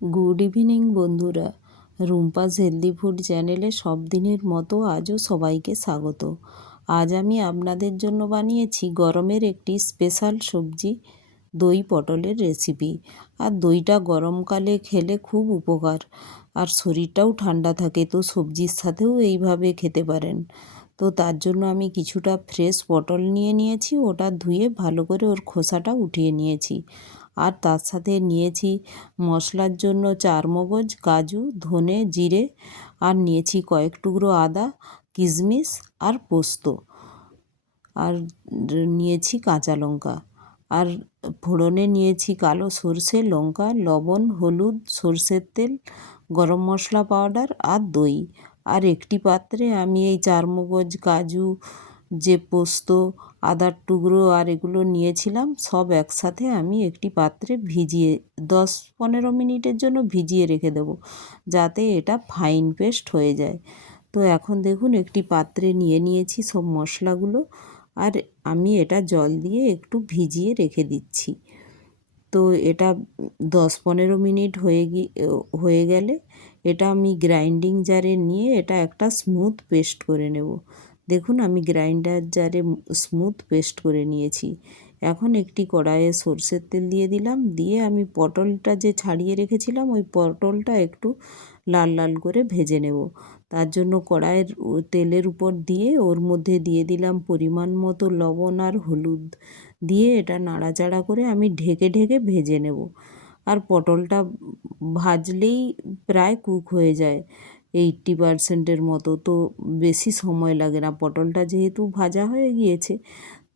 Good evening বন্ধুরা, Rumpa's healthy food চ্যানেলে সব দিনের মতো আজও সবাইকে স্বাগত। আজ আমি আপনাদের জন্য বানিয়েছি গরমের একটি স্পেশাল সবজি, দই পটলের রেসিপি। আর দইটা গরমকালে খেলে খুব উপকার, আর শরীরটাও ঠান্ডা থাকে। তো সবজির সাথেও এইভাবে খেতে পারেন। তো তার জন্য আমি কিছুটা ফ্রেশ পটল নিয়েছি, ওটা ধুয়ে ভালো করে ওর খোসাটা উঠিয়ে নিয়েছি। আর তার সাথে নিয়েছি মশলার জন্য চারমগজ, কাজু, ধনে, জিরে, আর নিয়েছি কয়েক টুকরো আদা, কিশমিশ আর পোস্ত, আর নিয়েছি কাঁচা লঙ্কা। আর ফোড়নে নিয়েছি কালো সর্ষে, লঙ্কা, লবণ, হলুদ, সর্ষের তেল, গরম মশলা পাউডার আর দই। আর একটি পাত্রে আমি এই চারমগজ, কাজু, যে পোস্ত, আদার টুকরো আর এগুলো নিয়েছিলাম, সব একসাথে আমি একটি পাত্রে ভিজিয়ে 10-15 মিনিটের জন্য ভিজিয়ে রেখে দেবো, যাতে এটা ফাইন পেস্ট হয়ে যায়। তো এখন দেখুন একটি পাত্রে নিয়েছি সব মশলাগুলো, আর আমি এটা জল দিয়ে একটু ভিজিয়ে রেখে দিচ্ছি। তো এটা 10-15 মিনিট হয়ে গেলে এটা আমি গ্রাইন্ডিং জারে নিয়ে এটা একটা স্মুথ পেস্ট করে নেব। দেখুন আমি গ্রাইন্ডার জারে স্মুথ পেস্ট করে নিয়েছি। এখন একটি কড়াইয়ে সরষের তেল দিয়ে দিলাম, দিয়ে আমি পটলটা যে ছাড়িয়ে রেখেছিলাম ওই পটলটা একটু লাল লাল করে ভেজে নেব। তার জন্য কড়াইয়ের তেলের উপর দিয়ে ওর মধ্যে দিয়ে দিলাম পরিমাণ মতো লবণ আর হলুদ, দিয়ে এটা নাড়াচাড়া করে আমি ঢেকে ঢেকে ভেজে নেব। আর পটলটা ভাজলেই প্রায় কুক হয়ে যায় 80%-এর মতো, তো বেশি সময় লাগে না। পটলটা যেহেতু ভাজা হয়ে গিয়েছে,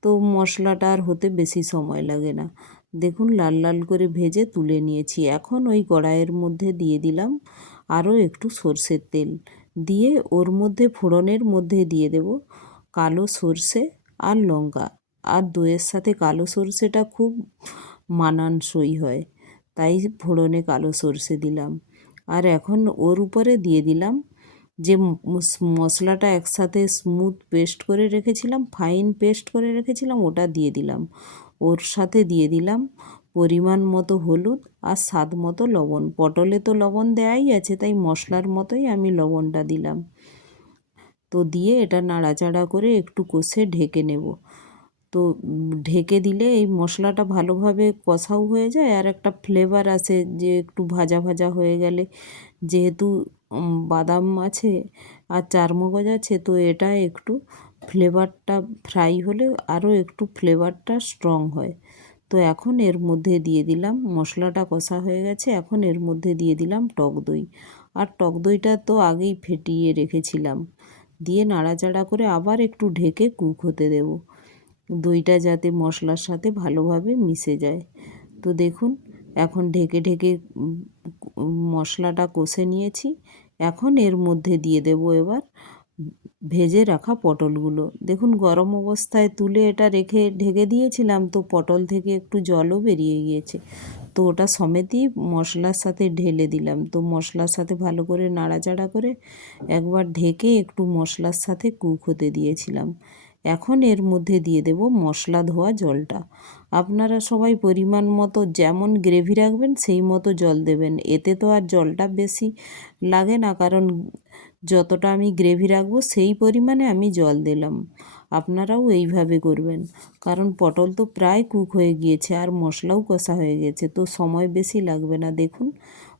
তো মশলাটা আর হতে বেশি সময় লাগে না। দেখুন লাল লাল করে ভেজে তুলে নিয়েছি। এখন ওই কড়াইয়ের মধ্যে দিয়ে দিলাম আরও একটু সরষের তেল, দিয়ে ওর মধ্যে ফোড়নের মধ্যে দিয়ে দেব কালো সরষে আর লঙ্কা। আর দইয়ের সাথে কালো সরষেটা খুব মানানসই হয়, তাই ফোড়নে কালো সরষে দিলাম। আর এখন ওর উপরে দিয়ে দিলাম যে মশলাটা একসাথে স্মুথ পেস্ট করে রেখেছিলাম, ফাইন পেস্ট করে রেখেছিলাম, ওটা দিয়ে দিলাম। ওর সাথে দিয়ে দিলাম পরিমাণ মতো হলুদ আর স্বাদ মতো লবণ। পটলে তো লবণ দেওয়াই আছে, তাই মশলার মতোই আমি লবণটা দিলাম। তো দিয়ে এটা নাড়াচাড়া করে একটু কষে ঢেকে নেব। তো ঢেকে দিলে এই মশলাটা ভালোভাবে কষাও হয়ে যায়, আর একটা ফ্লেভার আসে, যে একটু ভাজা ভাজা হয়ে গেলে, যেহেতু বাদাম আছে আর চারমগজ আছে, তো এটা একটু ফ্লেভারটা ফ্রাই হলে আরও একটু ফ্লেভারটা স্ট্রং হয়। তো এখন এর মধ্যে দিয়ে দিলাম, মশলাটা কষা হয়ে গেছে, এখন এর মধ্যে দিয়ে দিলাম টক দই। আর টক দইটা তো আগেই ফেটিয়ে রেখেছিলাম, দিয়ে নাড়াচাড়া করে আবার একটু ঢেকে কুক হতে দেব, দইটা যাতে মশলার সাথে ভালোভাবে মিশে যায়। তো দেখুন এখন ঢেকে ঢেকে মশলাটা কষে নিয়েছি। এখন এর মধ্যে দিয়ে দেব এবার ভেজে রাখা পটলগুলো। দেখুন গরম অবস্থায় তুলে এটা রেখে ঢেকে দিয়েছিলাম, তো পটল থেকে একটু জলও বেরিয়ে গিয়েছে, তো ওটা সমেতই মশলার সাথে ঢেলে দিলাম। তো মশলার সাথে ভালো করে নাড়াচাড়া করে একবার ঢেকে একটু মশলার সাথে কুক হতে দিয়েছিলাম। এখন এর মধ্যে দিয়ে দেব মশলা ধোয়া জলটা। আপনারা সবাই পরিমাণ মতো যেমন গ্রেভি রাখবেন সেই মতো জল দেবেন। এতে তো আর জলটা বেশি লাগে না, কারণ যতটা আমি গ্রেভি রাখবো সেই পরিমাণে আমি জল দিলাম। আপনারাও এইভাবে করবেন, কারণ পটল তো প্রায় কুক হয়ে গিয়েছে আর মশলাও কষা হয়ে গেছে, তো সময় বেশি লাগবে না। দেখুন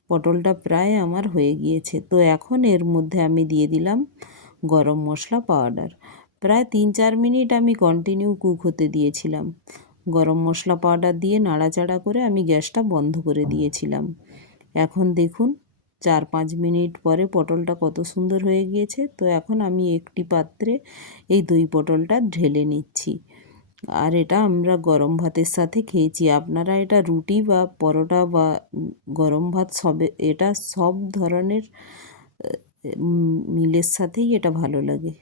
পটলটা প্রায় আমার হয়ে গিয়েছে। তো এখন এর মধ্যে আমি দিয়ে দিলাম গরম মশলা পাউডার। প্রায় 3-4 মিনিট আমি কন্টিনিউ কুক হতে দিয়েছিলাম। গরম মশলা পাউডার দিয়ে নাড়াচাড়া করে আমি গ্যাসটা বন্ধ করে দিয়েছিলাম। এখন দেখুন 4-5 মিনিট পরে পটলটা কত সুন্দর হয়ে গিয়েছে। তো এখন আমি একটি পাত্রে এই দই পটলটা ঢেলে নিচ্ছি, আর এটা আমরা গরম ভাতের সাথে খেয়েছি। আপনারা এটা রুটি বা পরোটা বা গরম ভাত সবে, এটা সব ধরনের মিলের সাথেই এটা ভালো লাগে।